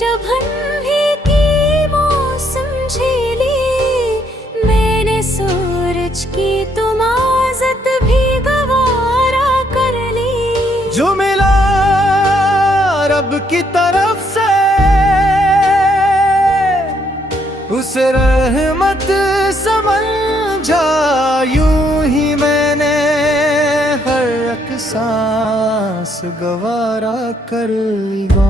जब अंधी की मौसम झेली, मैंने सूरज की तुम आज़त भी गवारा कर ली। जो मिला रब की तरफ से उसे रहमत समझा, यूं ही मैंने हर एक सांस गवारा कर लिया।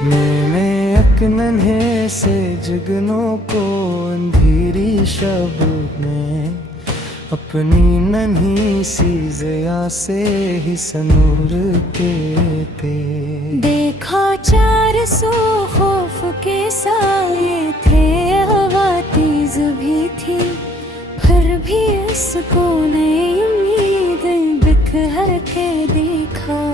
मैंने एक नन्हे से जुगनों को अंधेरी शब में अपनी नन्ही सी ज़िया से ही सनूर के थे। देखा 400 खौफ के साए थे, हवा तेज भी थी, फिर भी इसको नई उम्मीदें बिखर के देखा।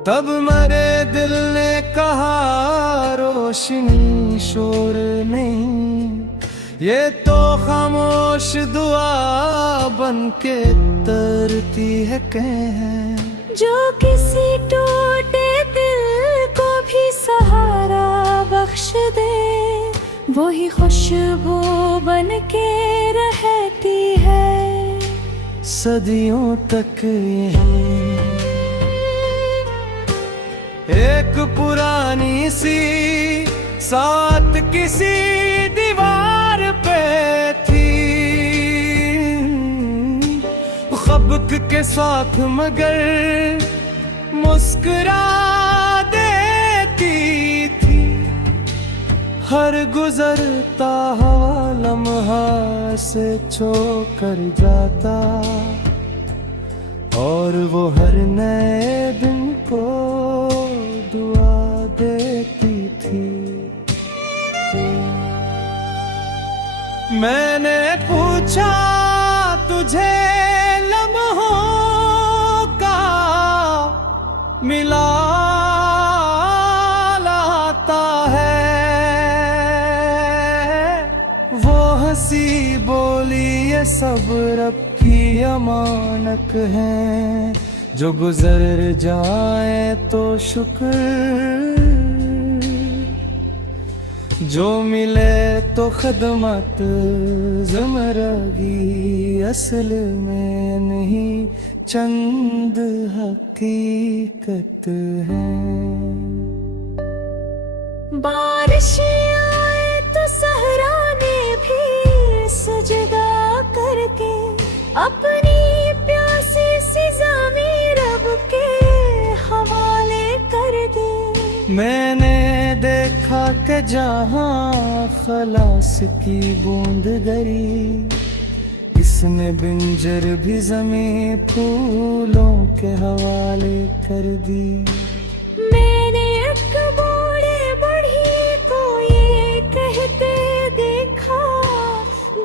तब मरे दिल ने कहा रोशनी शोर नहीं, ये तो खामोश दुआ बन के तरती है कह। जो किसी टूटे दिल को भी सहारा बख्श दे, वही खुशबू बन के रहती है सदियों तक। यही एक पुरानी सी साथ किसी दीवार पे थी, खबक के साथ मगर मुस्कुरा देती थी। हर गुजरता हवा लम्हा से छू कर जाता, और वो हर नए दिन को दुआ देती थी। मैंने पूछा तुझे लम्हों का मिला लाता है, वो हंसी बोली ये सब रब की अमानत है, जो गुजर जाए तो शुक्र, जो मिले तो खदमत। ज़िंदगी असल में नहीं चंद हकीकत है। बारिश आए तो सहरा ने भी सजदा करके अपनी प्यासी सी ज़मीं रब के हवाले कर दे। मैंने देखा कि जहाँ खलास की बूंद गरी, इसने बिंजर भी ज़मीं फूलों के हवाले कर दी। मैंने एक बूढ़े बूढ़ी को ये कहते देखा,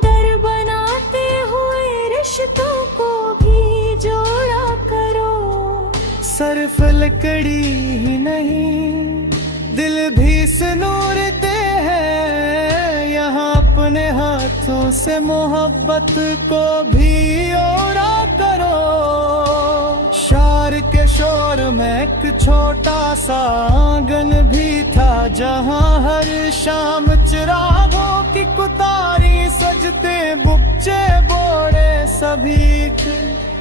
दर बनाते हुए रिश्तों को भी जोड़ा करो। सिर्फ लकड़ी ही नहीं दिल भी सनूरते हैं, यहाँ अपने हाथों से मोहब्बत को भी ओरा करो। शार के शोर में एक छोटा सा आंगन भी था, जहाँ हर शाम चिरागों की कुतारी सजते बुच्चे बोड़े सभी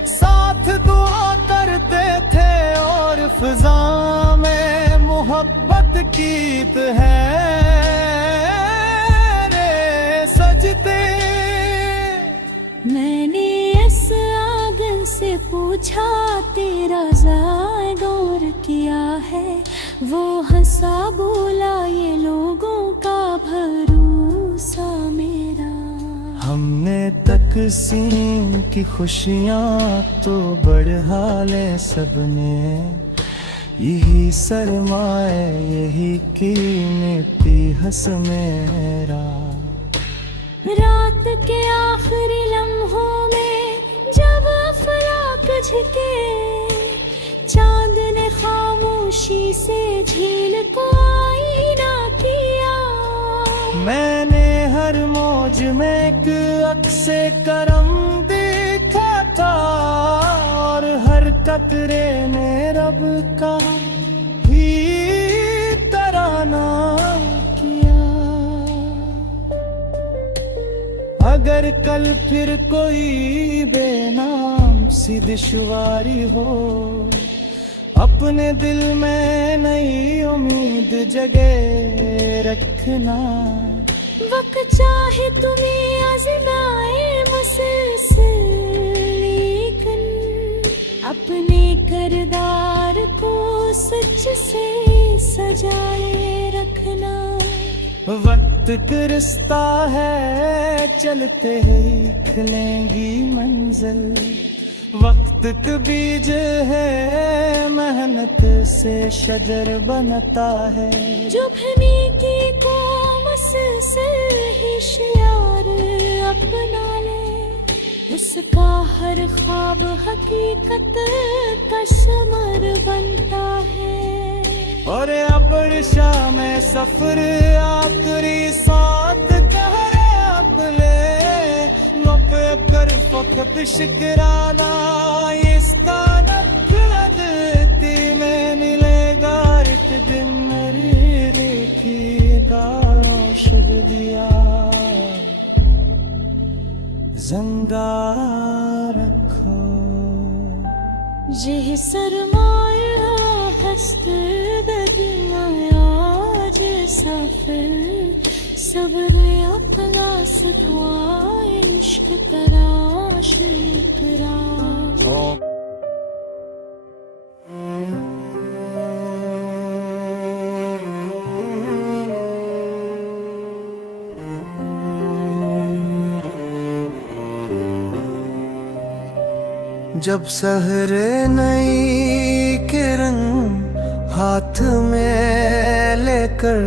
साथ दुआ करते थे, और फिजा में मोहब्बत गीत है रे सजते। मैंने इस आंगन से पूछा तेरा ज़ाय गौर किया है, वो हंसा बोला ये लोगों का भरोसा मेरा। हमने तकसीम की खुशियाँ तो बढ़ा ले सबने, यही सरमाए यही कीमती हंस मेरा। रात के आखिरी लम्हों में जब अफलाक झुके, चांद ने ख्वाब झील को आईना किया। मैंने हर मौज में एक अक्से करम देखा था, और हर कतरे ने रब का ही तराना किया। अगर कल फिर कोई बेनाम सी दुश्वारी हो, अपने दिल में नई उम्मीद जगे रखना। वक्त चाहे तुम्हें आज़माए मुसलसल, लेकिन अपने किरदार को सच से सजाए रखना। वक्त का रिश्ता है, चलते ही खिलेंगी मंजिल। वक्त का बीज है, मेहनत से शजर बनता है। जो भनीकी को मुसलसल होशियार अपना ले, उसका हर ख्वाब हकीकत का समर बनता है। और अब शाह में सफर आखिरी साथ कहरे अपने पे कर फकत शिकराना। इसका नखलती में मिलेगा एक दिन मेरी रेखी का औषध दिया। जिंदा रखो ये सरमाया हस्त आज सफर, सब्र अखलास दुआ इश्क तराश इकरार। जब सहरे नई किरण हाथ में लेकर,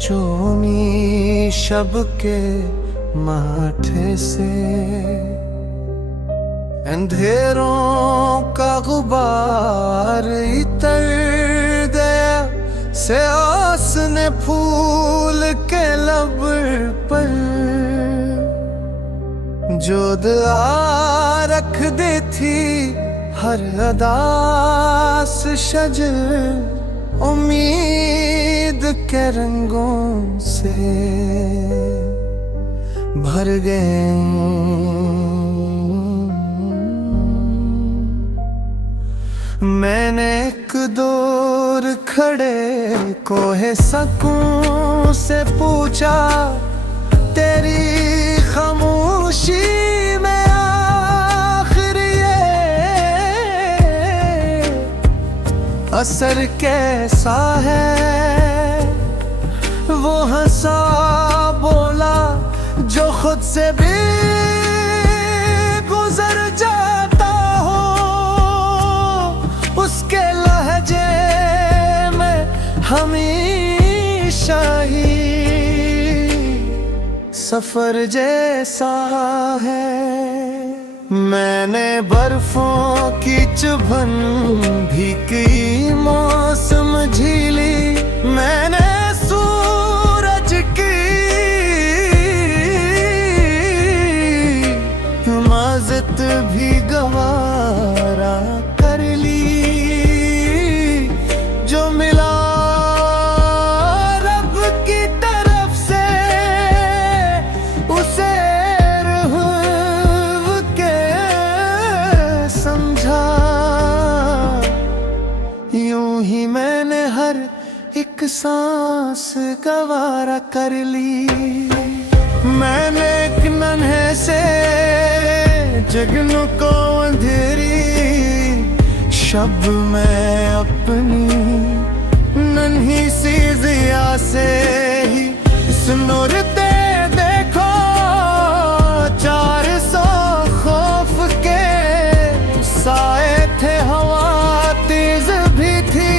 चोमी शब के माथे से अंधेरों का गुबार इतर गया, से आस ने फूल के लब पर जो दुआ रख दी थी हर अदास शजर। उम्मीद के रंगों से भर गए। मैंने एक दूर खड़े कोहे सकूं से पूछा, तेरी खामोशी में आखिर ये असर कैसा है। वो हंसा बोला, जो खुद से भी गुजर जाता हो, उसके लहजे में हमेशा ही सफर जैसा है। मैंने बर्फों की चुभन भी की मौसम झीली, मैंने सूरज की हिमाजत भी गवारा कर ली। जो मिला रब की तरफ से, उसे रूह के समझा। यूं ही मैंने हर एक सांस गवारा कर ली। मैंने एक नन्हे से जगनों को अंधेरी शब में अपनी नन्ही सी जिया से ही सुनूरते देखो। 400 खौफ के साए थे, हवा तेज भी थी,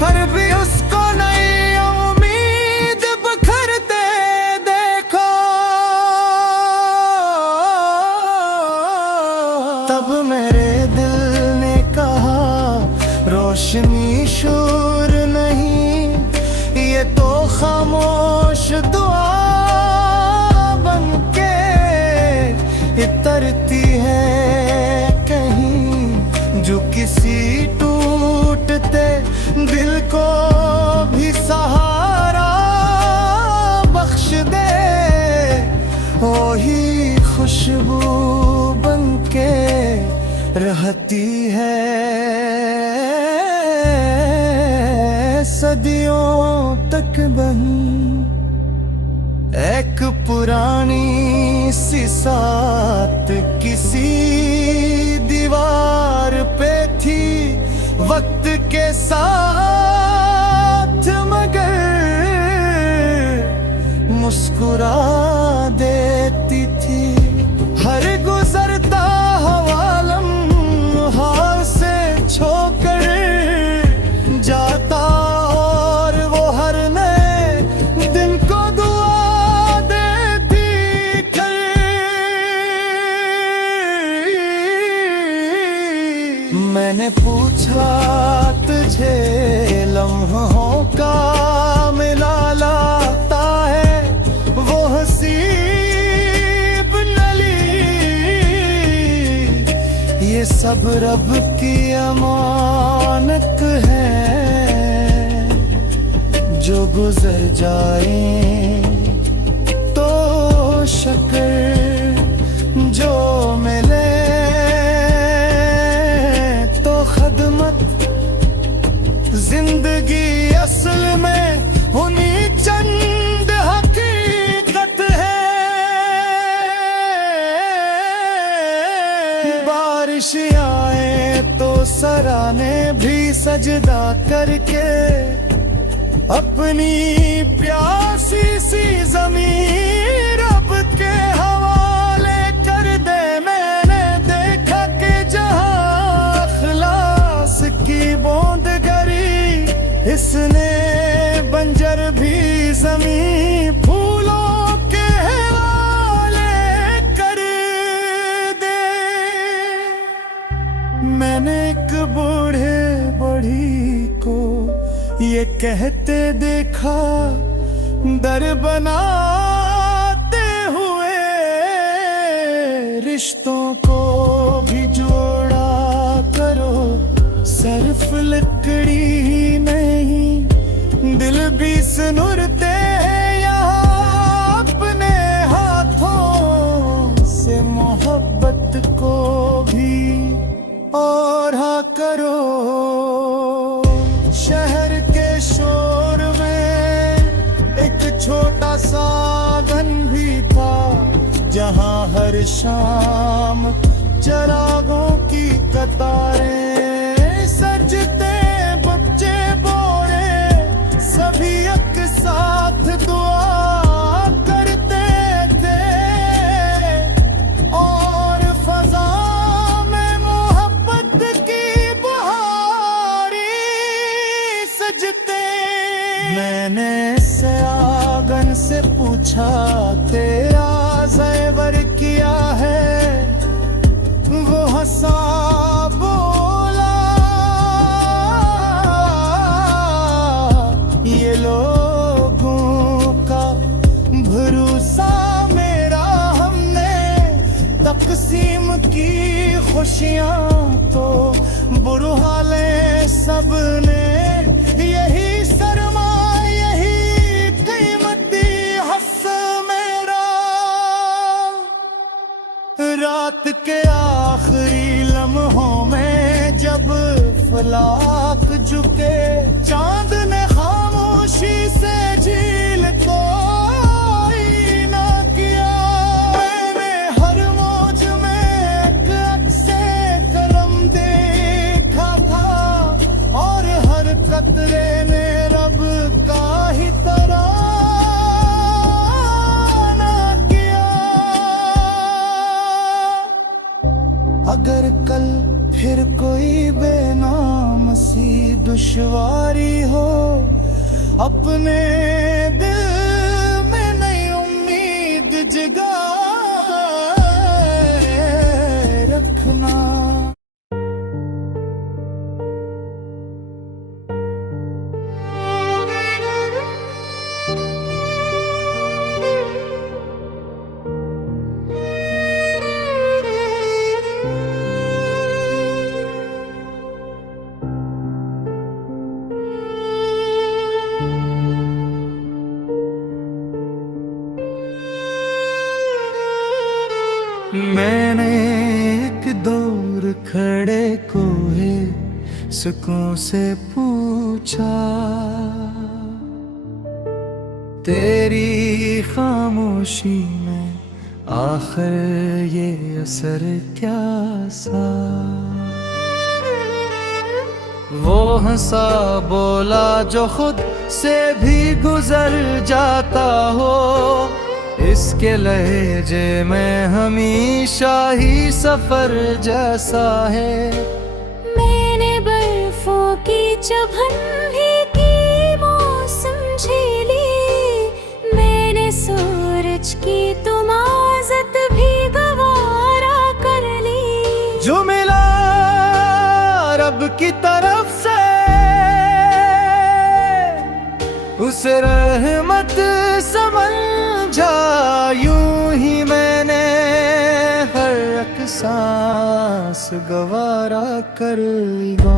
पर भी उसको नई उम्मीद बखरते देखो। तब मेरे दिल ने कहा, रोशनी शोर नहीं किसी टूटते दिल को भी सहारा बख्श दे, वही खुशबू बनके रहती है सदियों तक बन। एक पुरानी सी सात किसी दीवार पे थी वक्त के साथ, मगर मुस्कुरा देती थी। हर गुजरता हवालम हार से छोकर जाता, और वो हर नए दिन को दुआ देती कर। मैंने पूछा तुझे लम्हों का मिला लाता है वो हसीब नली, ये सब रब की अमानत है जो गुजर जाए तो शक्र, जो मिले तो खदमत। जिंदगी असल में उन्हीं चंद हकीकत है। बारिश आए तो सराने भी सजदा करके अपनी प्यासी सी जमीन रब के हवाले कर दे। मैंने देखा कि जहां अखलास की बूंद गरी, इसने बंजर भी जमीन फूलों के हवाले कर दे। मैंने एक बूढ़े बूढ़ी को ये कहते देखा, दर बनाते हुए रिश्तों को भी जोड़ा करो, सिर्फ लकड़ी नहीं दिल भी सुनुरते हैं यहाँ अपने हाथों से। मोहब्बत को भी और हाँ करो। शहर के शोर में एक छोटा सा आंगन भी था, जहाँ हर शाम चरागों की कतारें सजते बच्चे बोरे सभी एक साथ दुआ करते थे, और फजा में मोहब्बत की बहारी सजते। मैंने से आंगन से पूछा तेरा ज़ेवर किया है, वो हंसा बोला ये लोगों का भरोसा मेरा, हमने तकसीम की खुशियां तो बुरहाले सबने, यही सरमा यही कीमती हस मेरा। रात के आखिरी लम्हों में जब फलाक झुके, चांद ने खामोशी से झील को आईना किया। मैंने हर मौज में एक अक्से करम देखा था, और हर कतरे ने रब का ही तराना किया। अगर कल फिर कोई बेनाम सी दुश्वारी हो, अपने दिल में नई उम्मीद जगाए रखना। कोहे सुकून से पूछा, तेरी खामोशी में आखिर ये असर क्या सा। वो हंसा बोला जो खुद से भी गुजर जाता हो, इसके लहजे में हमेशा ही सफर जैसा है। मैंने बर्फों की चुभन भी की मौसम झेली, मैंने सूरज की तुम आज़त भी गवारा कर ली। जो मिला रब की तरफ से उसे रहमत समझा, यूं ही मैंने हर एक सांस गवारा कर लिया।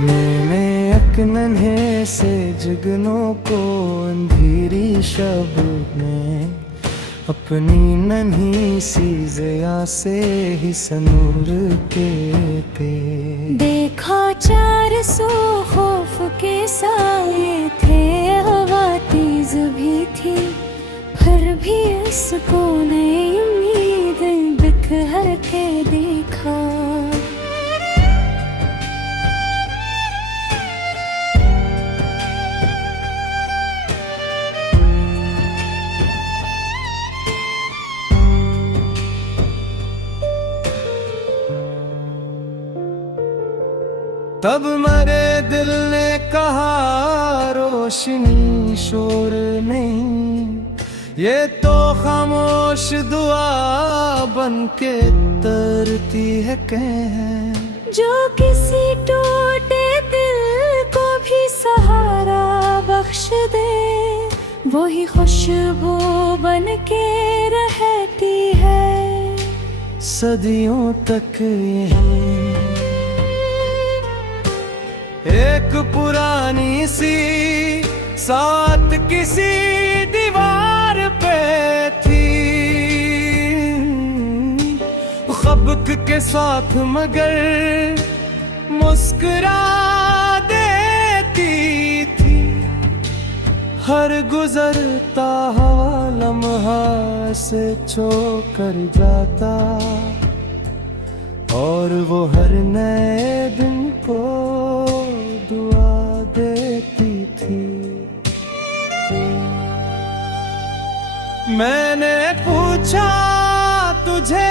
मैंने एक नन्हे से जुगनों को अंधेरी शब में अपनी नन्ही सी ज़िया से ही सनूर के पे देखा 400 खौफ के साए थे, हवा तेज भी थी, फिर भी इसको नई उम्मीदें बिखर के देखा। तब मेरे दिल ने कहा रोशनी शोर नहीं, ये तो खामोश दुआ बन के तरती है कह, जो किसी टूटे दिल को भी सहारा बख्श दे, वही खुशबू बन के रहती है सदियों तक। ये एक पुरानी सी साथ किसी दीवार पे थी, खबक के साथ मगर मुस्कुरा देती थी। हर गुजरता हुआ लम्हा से छू कर जाता, और वो हर नए दिन को दुआ देती थी। मैंने पूछा तुझे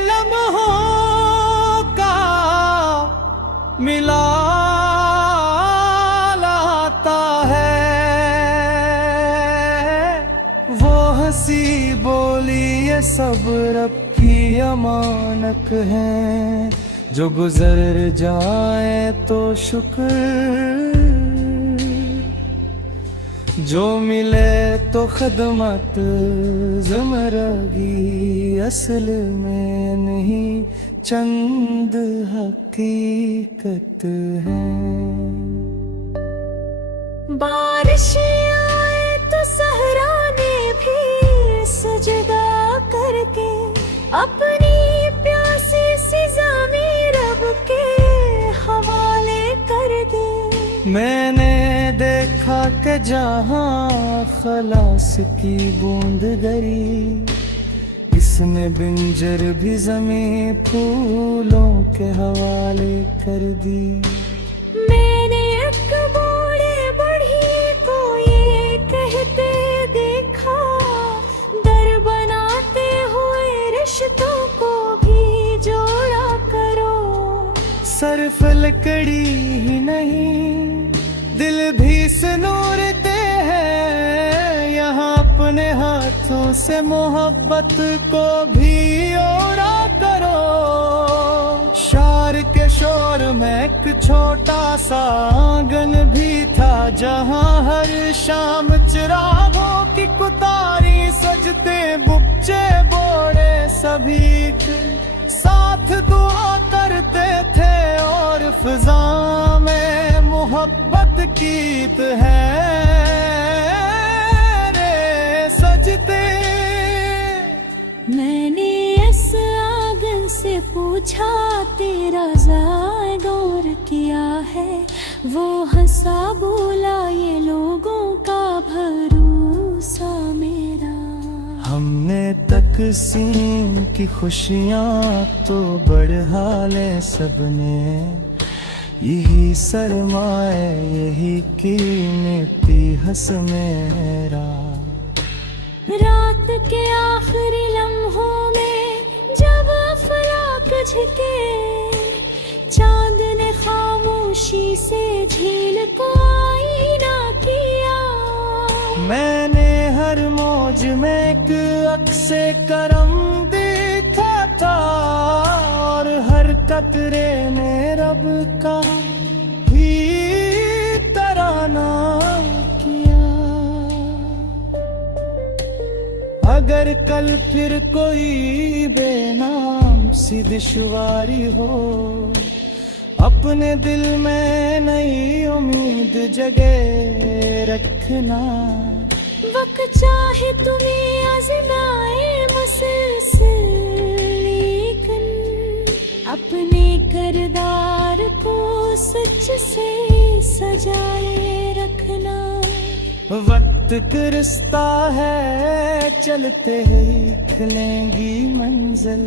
लम्हों का मिला लाता है, वो हंसी बोली ये सब रब की अमानत है, जो गुजर जाए तो शुक्र, जो मिले तो खदमत ज़िंदगी असल में नहीं चंद हकीकत है। बारिश आए तो सहरा ने भी सजदा करके अपनी प्यासी सी ज़मीं रब के हवाले कर दे। मैंने देखा कि जहाँ खलास की बूंद गरी, इसने बिंजर भी ज़मीं फूलों के हवाले कर दी। मैंने एक बूढ़े बढ़ी को ये कहते देखा, दर बनाते हुए रिश्तों को भी जोड़ा करो। सिर्फ लकड़ी ही नहीं दिल भी सनूरते हैं, यहाँ अपने हाथों से मोहब्बत को भी ओरा करो। शार के शोर में एक छोटा सा आंगन भी था, जहाँ हर शाम चिरागों की कुतारी सजते बुच्चे बोड़े सभी साथ दुआ करते थे, और फिजा में मोहब्बत गीत है रे सजते। मैंने इस आंगन से पूछा पूछा तेरा ज़ायगौर किया है, वो हंसा बोला ये लोगों का भरोसा मेरा। हमने तकसीम की खुशियाँ तो बढ़ा ले सबने, यही सरमाए यही कीमती हंस मेरा। रात के आखिरी लम्हों में जब अफलाक झुके, चांद ने खामोशी से झील को आईना किया। मैंने हर मौज में एक अक्से करम देखा था, और हर कतरे ने रब का ही तराना किया। अगर कल फिर कोई बेनाम सी दुश्वारी हो, अपने दिल में नई उम्मीद जगे रखना। वक्त चाहे तुम्हें आज़माए मुसलसल, लेकिन अपने किरदार को सच से सजाए रखना। वक्त का रिश्ता है चलते ही खिलेंगी मंजिल,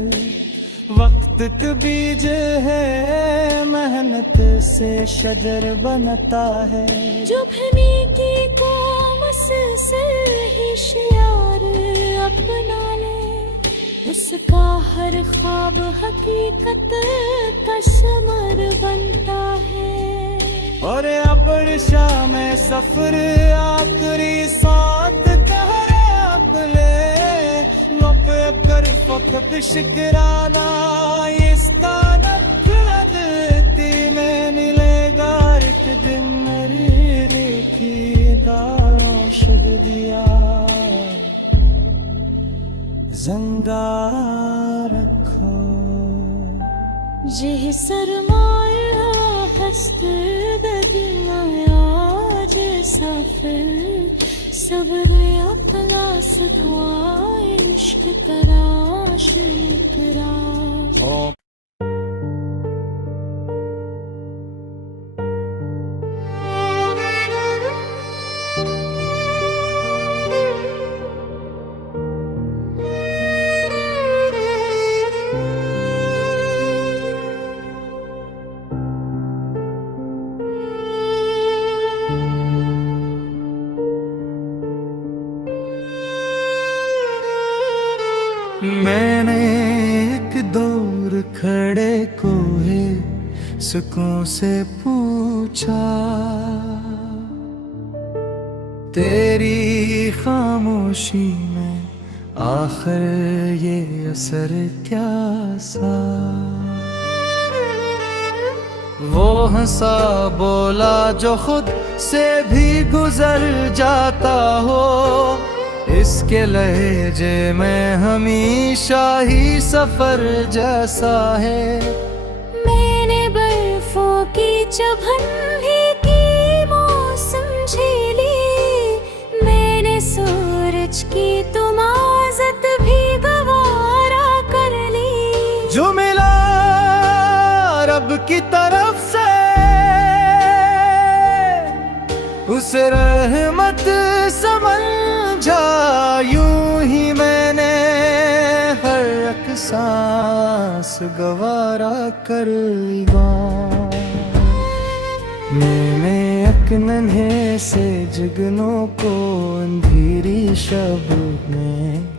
वक्त का बीज है मेहनत से शजर बनता है। जो भनी की को मुसलसल ही शियार अपना ले, उसका हर ख्वाब हकीकत का समर बनता है। और अब शाम में सफर आखिरी साथ कहले, लब कर फकत शिकराना इसका नखलती में नीलेगार के दिन रे की दारों शग दिया। जंगा रखो जे सरमाया हस्त आज सफर, सब्र अखलास दुआए इश्क करा शुक्रा। मैंने एक दौर खड़े कोहे सुकून से पूछा, तेरी खामोशी में आखिर ये असर क्या सा। वो हंसा बोला जो खुद से भी गुजर जाता हो, इसके लहजे में हमेशा ही सफर जैसा है। मैंने बर्फों की चुभन भी की मौसम झेली, मैंने सूरज की तुम आज़त भी गवारा कर ली। जो मिला रब की तरफ से उसे रहमत समझा, यूं ही मैंने हर एक सांस गवारा कर लिया। मैंने एक नन्हे से जुगनों को अंधेरी शब में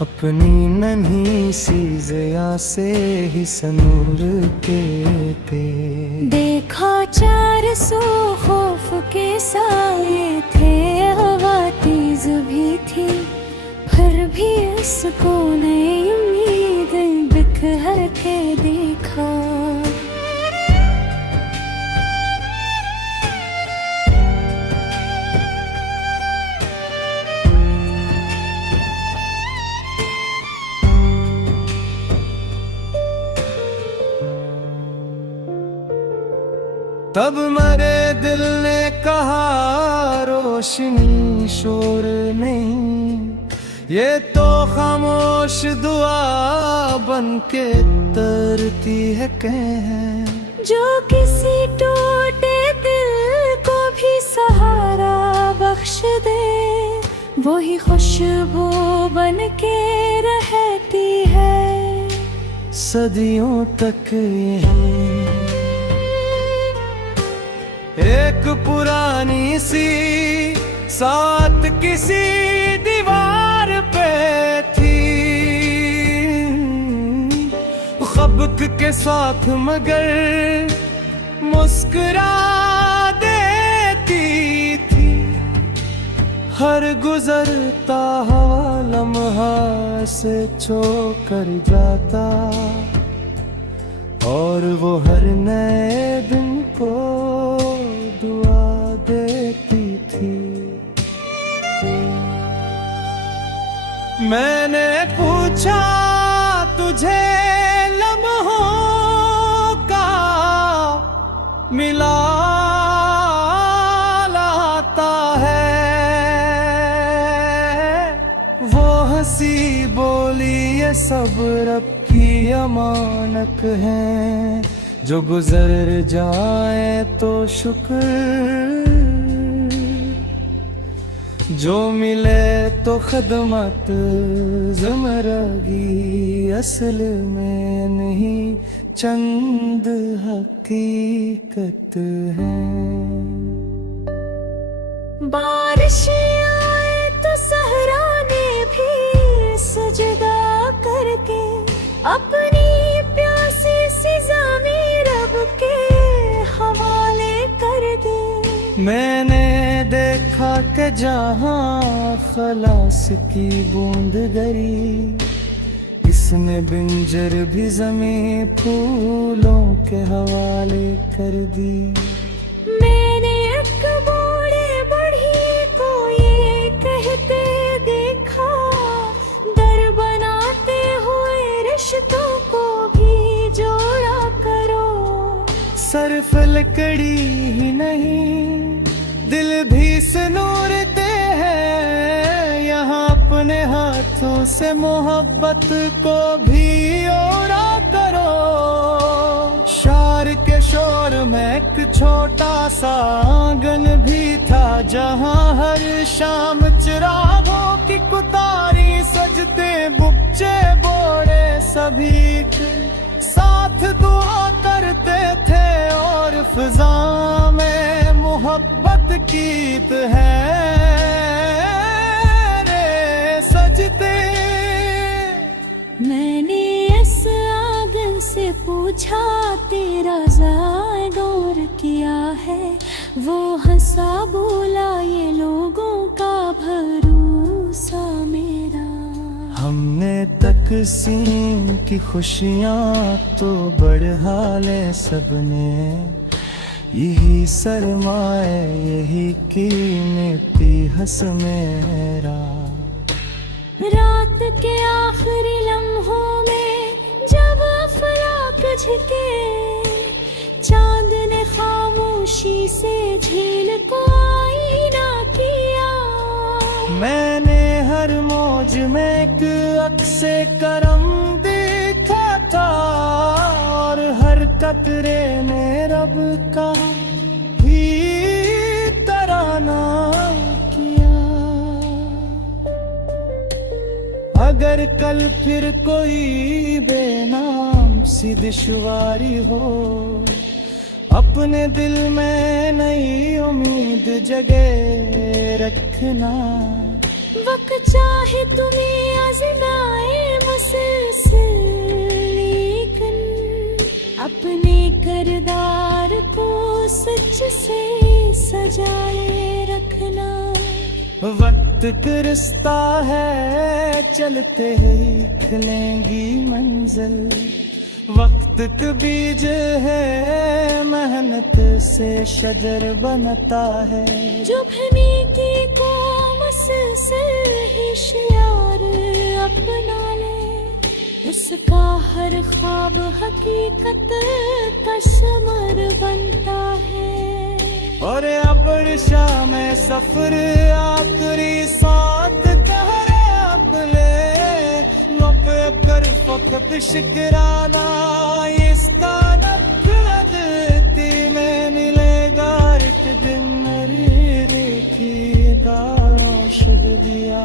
अपनी नन्ही सी ज़िया से ही सनूर के थे। देखा 400 खौफ के साए थे, हवा तेज भी थी, फिर भी इसको नई उम्मीदें बिखर के देखा। तब मरे दिल ने कहा रोशनी शोर नहीं, ये तो खामोश दुआ बन के तरती है कहें, जो किसी टूटे दिल को भी सहारा बख्श दे, वही खुशबू बन के रहती है सदियों तक। एक पुरानी सी साथ किसी दीवार पे थी, खबक के साथ मगर मुस्कुरा देती थी। हर गुजरता हवा लम्हा से छू कर जाता, और वो हर नए दिन को दुआ देती थी। मैंने पूछा तुझे लम्हों का मिला लाता है, वो हंसी बोली ये सब रब की अमानत है, जो गुजर जाए तो शुक्र, जो मिले तो खदमत। ज़िंदगी असल में नहीं चंद हकीकत है। बारिश आए तो सहरा ने भी सजदा करके अपनी प्यासी सी ज़मीं रब के हवाले कर दे। मैंने देखा कि जहाँ खलास की बूंद गरी, इसने बिंजर भी ज़मीं फूलों के हवाले कर दी। मैंने एक बूढ़े बढ़ी को ये कहते देखा, दर बनाते हुए रिश्तों को भी जोड़ा करो। सिर्फ लकड़ी ही नहीं दिल भी सनूरते हैं, यहाँ अपने हाथों से मोहब्बत को भी ओरा करो। शार के शोर में एक छोटा सा आंगन भी था, जहाँ हर शाम चिरागों की कुतारी सजते बुच्चे बोड़े सभी साथ दुआ करते थे, और फिजा में मोहब्बत गीत है रे सजते। मैंने इस आंगन से पूछा तेरा ज़ाय गौर किया है, वो हंसा बोला ये लोगों का भरोसा मेरा। हमने तकसीम की खुशियाँ तो बढ़ा ले सबने, यही सरमाए यही कीमती हंस मेरा। रात के आखिरी लम्हों में जब अफलाक झुके, चांद ने खामोशी से झील को आईना किया। मैंने हर मौज में एक अक्से करम देखा था, और हर कतरे में रब का ही तराना किया। अगर कल फिर कोई बेनाम सी दुश्वारी हो, अपने दिल में नई उम्मीद जगे रखना। वक्त चाहे तुम्हें आज़माए मुसलसल, लेकिन अपने किरदार को सच से सजाए रखना। वक्त का रिश्ता है चलते ही खिलेंगी मंजिल, वक्त का बीज है मेहनत से शजर बनता है। जो भनी की को मुसलसल ही शियार अपना ले, उसका हर ख्वाब हकीकत का समर बनता है। और अब शाम सफर आखिरी साथ कह रहे अपने फकत शिकराना इसका नक्की में मिलेगा एक दिन मेरी रेखी दाशग दिया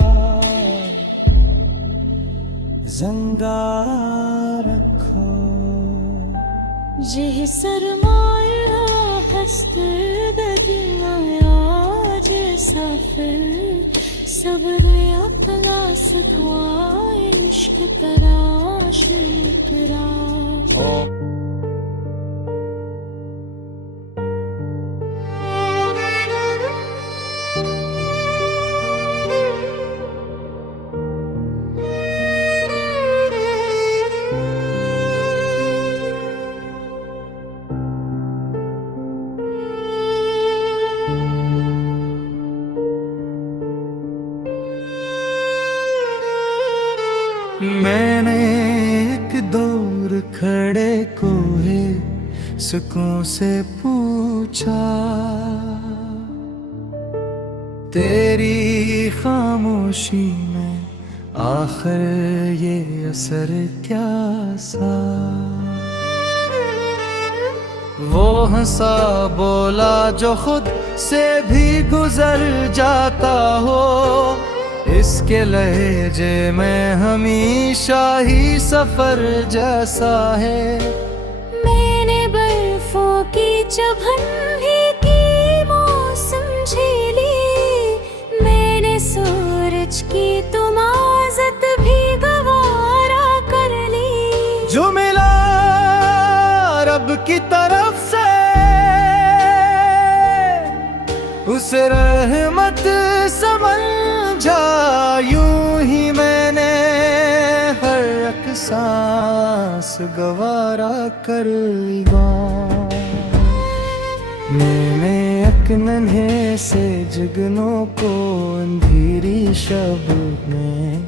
जंगा रखो जिह सरमाया हस्त दरिया साफिर सब्र अखलास दुआ इश्क तराश करा मैंने एक दौर खड़े कोहे सुकून से पूछा तेरी खामोशी में आखिर ये असर क्या सा वो हंसा बोला जो खुद से भी गुजर जाता हो इसके लहजे में हमेशा ही सफर जैसा है मैंने बर्फों की चुभन की मौसम झेली मैंने सूरज की तुम आज़त भी गवारा कर ली जो मिला रब की तरफ से उसे रहमत समझा यूं ही मैंने हर एक सांस गवारा कर लिया मैंने एक नन्हे से जुगनों को अंधेरी शब में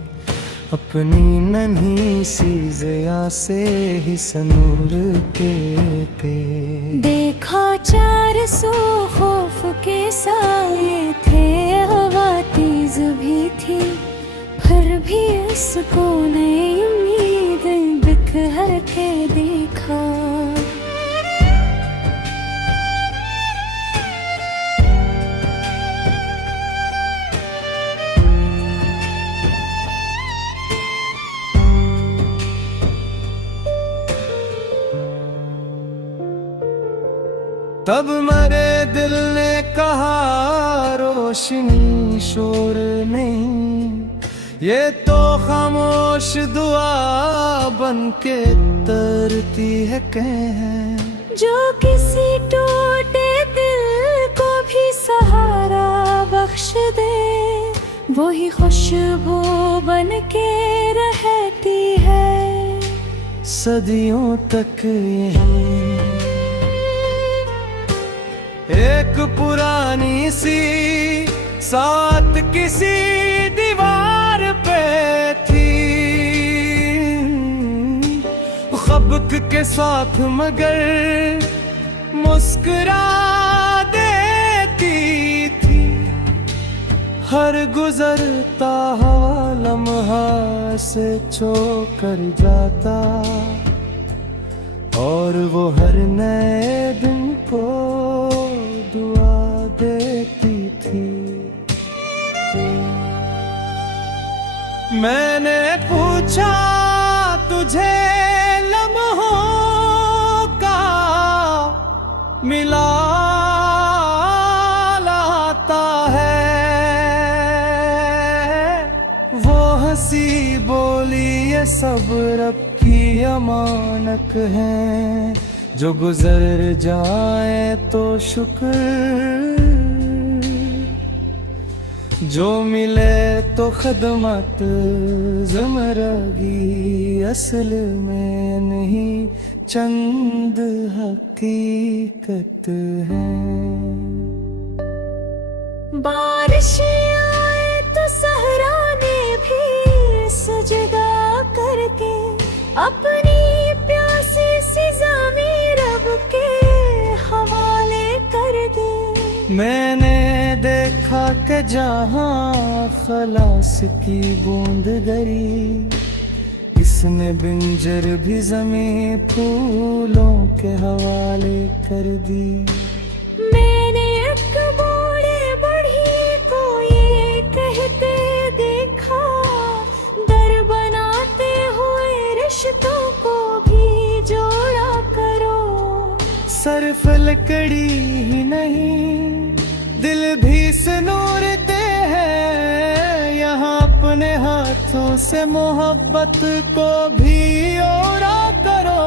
अपनी नन्ही सी ज़िया से ही सनूर के थे देखा 400 खौफ के साए थे हवा तेज भी थी फिर भी इसको नई उम्मीदें बिखर के देखा तब मरे दिल ने कहा रोशनी शोर नहीं ये तो खामोश दुआ बन के तरती है कह जो किसी टूटे दिल को भी सहारा बख्श दे वही खुशबू बन के रहती है सदियों तक यही एक पुरानी सी साथ किसी दीवार पे थी खबक के साथ मगर मुस्कुरा देती थी हर गुजरता हवा लम्हा से छू कर जाता और वो हर नए दिन को दुआ देती थी मैंने पूछा तुझे लम्हों का मिला लाता है वो हंसी बोली ये सब रब की अमानत है जो गुजर जाए तो शुक्र जो मिले तो खदमत ज़मरगी असल में नहीं चंद हकीकत है बारिश आए तो सहरा ने भी सजदा करके अपनी प्यासी सी ज़मीं रब के हवाले कर दे मैंने देखा कि जहाँ खलास की बूंद गरी इस जिसने बिंजर भी ज़मीं फूलों के हवाले कर दी। मैंने एक बूढ़े बूढ़ी को ये कहते देखा, दर बनाते हुए रिश्तों को भी जोड़ा करो। सिर्फ लकड़ी ही नहीं दिल भी सिनूरते हैं, यहाँ अपने हाथों से मोहब्बत को भी ओरा करो।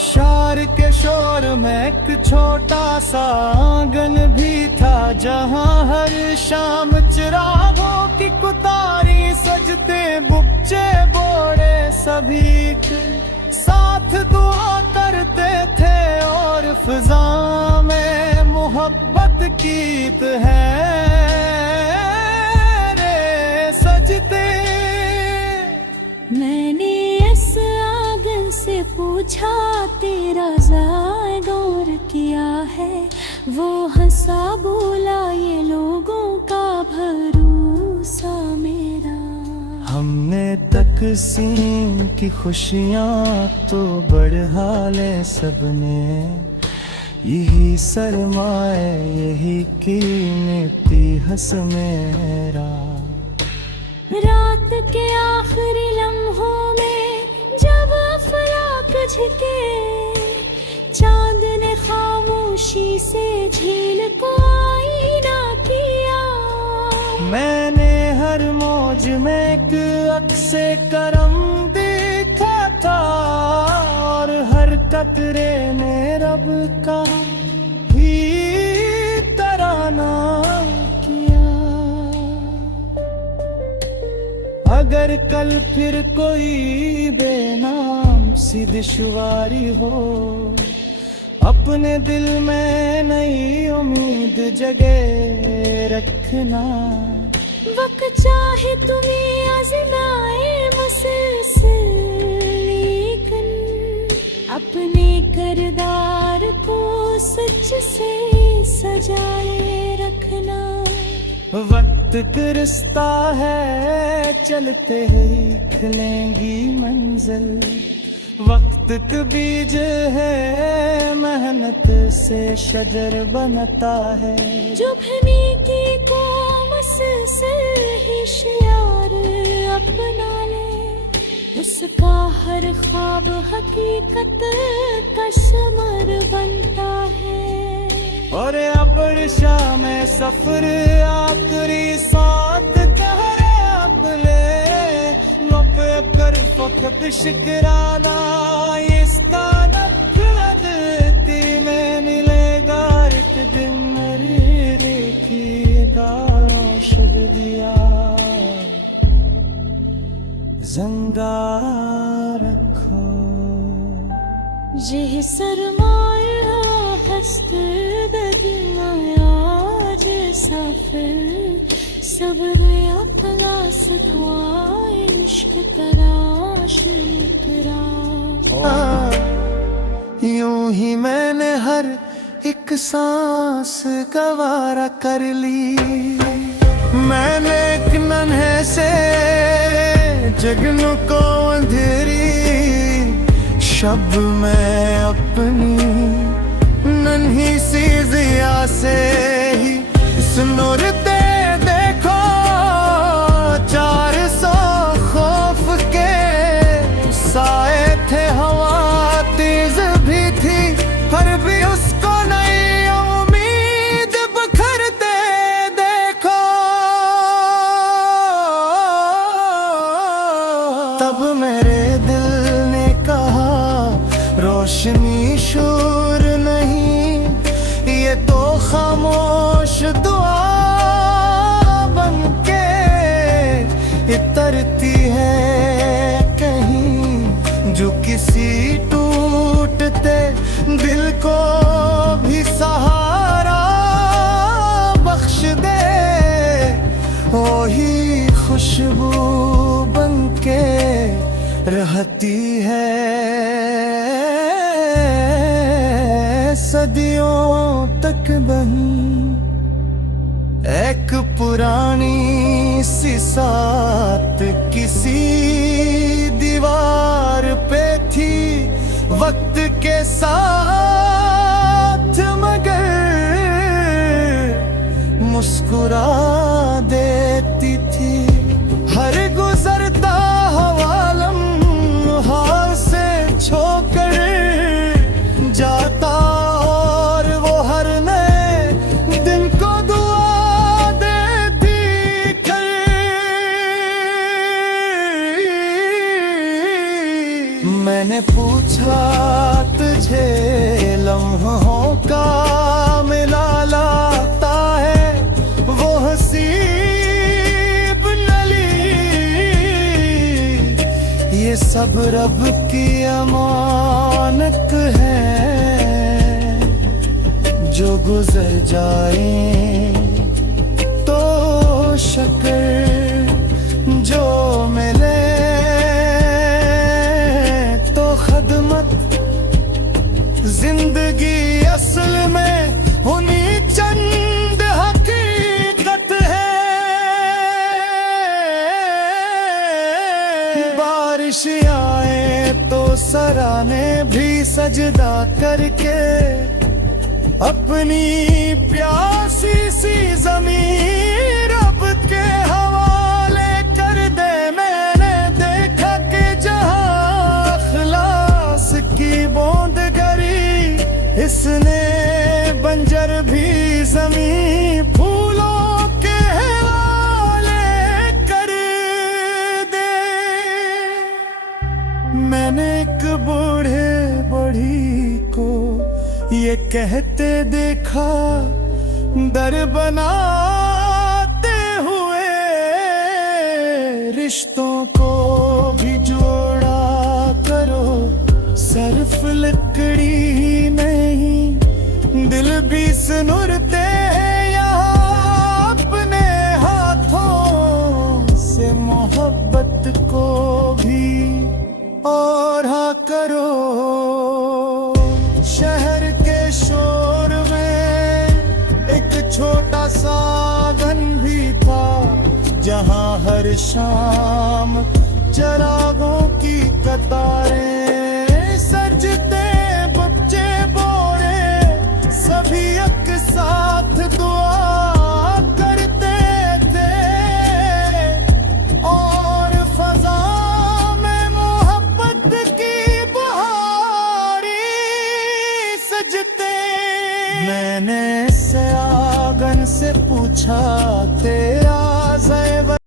शार के शोर में एक छोटा सा आंगन भी था, जहाँ हर शाम चिरागों की कुतारी सजते बुच्चे बोड़े सभी साथ दुआ करते थे, और फिजा में मोहब्बत गीत है रे सजते। मैंने इस आंगन से पूछा तेरा ज़ाय गौर किया है, वो हंसा बोला ये लोगों का भरोसा मेरा। हमने तकसीम की खुशियाँ तो बढ़ा ले सबने, यही सरमाए यही कीमती हंस मेरा। रात के आखिरी लम्हों में जब अफलाक झुके, चांद ने खामोशी से झील को आईना किया। मैंने हर मौज में एक अक्से करम देखा था, और हर कतरे ने रब का ही तराना किया। अगर कल फिर कोई बेनाम सी दुश्वारी हो, अपने दिल में नई उम्मीद जगे रखना। वक्त चाहे तुम्हें आज़माए मुसलसल, लेकिन अपने किरदार को सच से सजाए रखना। वक्त का रिश्ता है चलते ही खिलेंगी मंजिल, वक्त का बीज है मेहनत से शजर बनता है। जो भनीकी को मुसलसल ही शियार अपना ले, उसका हर ख्वाब हकीकत का समर बनता है। और अबर शाह में सफर आखिरी साथ कहरे अपने लपे कर फकत शिकराना। इस्तानत लदती में नीलेगार के दिन मेरी की दारों शद दिया। जंगा रखो ये सरमाया हस्त आज साफिर, सब्र अखलास दुआए इश्क तराश करा। यूं ही मैंने हर एक सांस गवारा कर ली। मैंने एक नन्हे से जगनू को अंधेरी शब में अपनी नन्ही सी जिया से ही सुनूरते देखो। 400 खौफ के साए थे, हवा तेज भी थी, पर भी उसको नई उम्मीद बखरते देखो। तब मेरे दिल ने कहा रोशनी शूर नहीं, ये तो खामोश दुआ बनके इतरती है कहीं, जो किसी टूटते दिल को भी सहारा बख्श दे। वही खुशबू बनके रहती है सदियों तक बनी। एक पुरानी सी साथ किसी के साथ मगर मुस्कुरा देती थी। हर गुजरता हवा लम्हा से छोकर जाता और वो हर नए दिन को दुआ देती कर। मैंने पूछा तुझे लम्हों का मिला लाता है वो हसीब नली। ये सब रब की अमानत है जो गुजर जाए तो शक्र, जो मिले तो खदमत। जिंदगी असल में उन्हीं चंद हकीकत है। बारिश आए तो सराने भी सजदा करके अपनी प्यासी सी ज़मीन रब के हवाले कर दे। मैंने देखा कि जहां अखलास की बूंद गरी, इसने बंजर भी ज़मीन फूलों के हवाले कर दे। मैंने एक बूढ़े बूढ़ी को ये कहते देखा दर बनाते हुए, रिश्तों को भी जोड़ा करो सिर्फ लकड़ी नहीं, दिल भी सुनुरते हैं यहाँ अपने हाथों से मोहब्बत को भी और हाँ करो। शहर के शोर में एक छोटा सा आंगन भी था जहां हर शाम चरागों की कतारें सजते बच्चे बोरे सभी एक साथ दुआ करते थे और फजा में मोहब्बत की बहारी सजते। मैंने से आंगन से पूछा तेरा ज़ेवर